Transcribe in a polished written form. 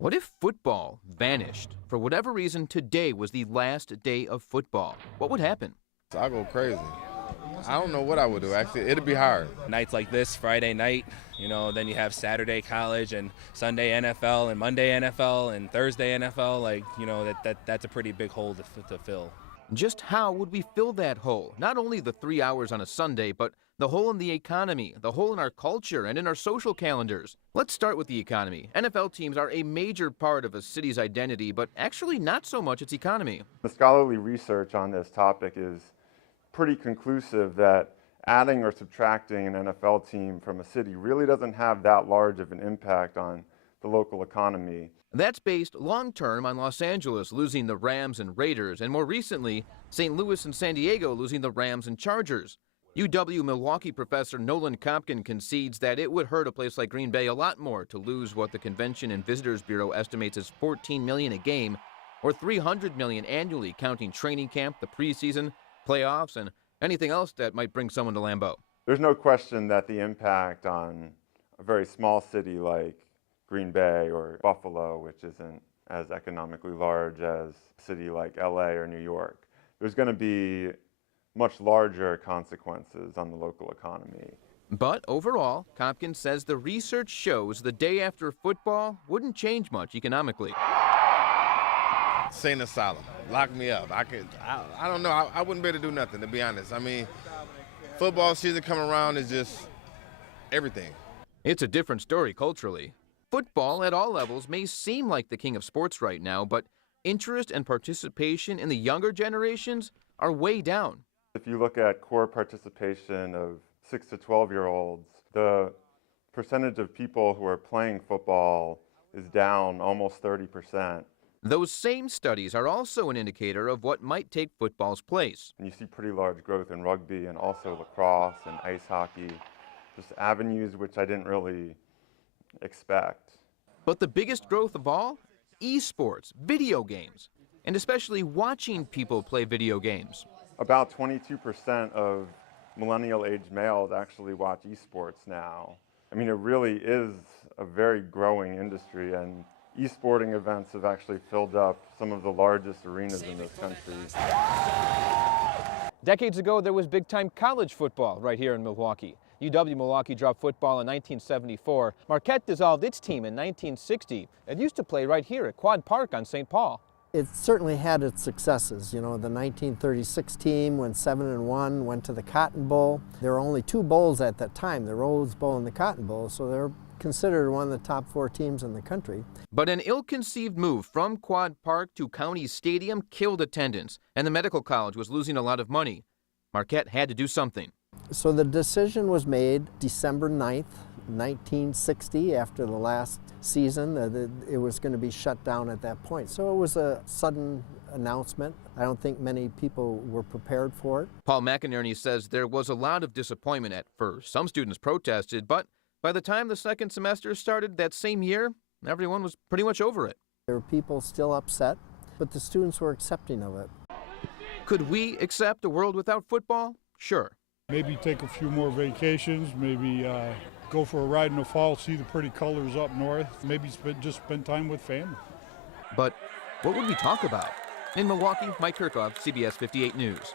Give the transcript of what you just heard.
What if football vanished? For whatever reason, today was the last day of football. What would happen? I go crazy. I don't know what I would do, actually. It'd be hard. Nights like this, Friday night, then you have Saturday college and Sunday NFL and Monday NFL and Thursday NFL. That's a pretty big hole to fill. Just how would we fill that hole? Not only the 3 hours on a Sunday, but the hole in the economy, the hole in our culture, and in our social calendars. Let's start with the economy. NFL teams are a major part of a city's identity, but actually not so much its economy. The scholarly research on this topic is pretty conclusive that adding or subtracting an NFL team from a city really doesn't have that large of an impact on the local economy. That's based long-term on Los Angeles losing the Rams and Raiders, and more recently, St. Louis and San Diego losing the Rams and Chargers. UW-Milwaukee professor Nolan Kopkin concedes that it would hurt a place like Green Bay a lot more to lose what the Convention and Visitors Bureau estimates as $14 million a game, or $300 million annually, counting training camp, the preseason, playoffs, and anything else that might bring someone to Lambeau. There's no question that the impact on a very small city like Green Bay or Buffalo, which isn't as economically large as a city like LA or New York, there's going to be much larger consequences on the local economy. But overall, Kopkin says the research shows the day after football wouldn't change much economically. Sane asylum. Lock me up. I don't know. I wouldn't be able to do nothing, to be honest. I mean, football season coming around is just everything. It's a different story culturally. Football at all levels may seem like the king of sports right now, but interest and participation in the younger generations are way down. If you look at core participation of 6 to 12-year-olds, the percentage of people who are playing football is down almost 30%. Those same studies are also an indicator of what might take football's place. And you see pretty large growth in rugby and also lacrosse and ice hockey, just avenues which I didn't really expect. But the biggest growth of all? Esports, video games, and especially watching people play video games. About 22% of millennial-age males actually watch esports now. I mean, it really is a very growing industry, and esporting events have actually filled up some of the largest arenas in this country. Decades ago, there was big-time college football right here in Milwaukee. UW-Milwaukee dropped football in 1974. Marquette dissolved its team in 1960. It used to play right here at Quad Park on St. Paul. It certainly had its successes. You know, the 1936 team went 7-1, went to the Cotton Bowl. There were only two bowls at that time, the Rose Bowl and the Cotton Bowl, so they're considered one of the top 4 teams in the country. But an ill-conceived move from Quad Park to County Stadium killed attendance, and the medical college was losing a lot of money. Marquette had to do something. So the decision was made December 9th, 1960, after the last season. It was going to be shut down at that point. So it was a sudden announcement. I don't think many people were prepared for it. Paul McInerney says there was a lot of disappointment at first. Some students protested, but by the time the second semester started that same year, everyone was pretty much over it. There were people still upset, but the students were accepting of it. Could we accept a world without football? Sure. Maybe take a few more vacations, maybe go for a ride in the fall, see the pretty colors up north, maybe just spend time with family. But what would we talk about? In Milwaukee, Mike Kirkhoff, CBS 58 News.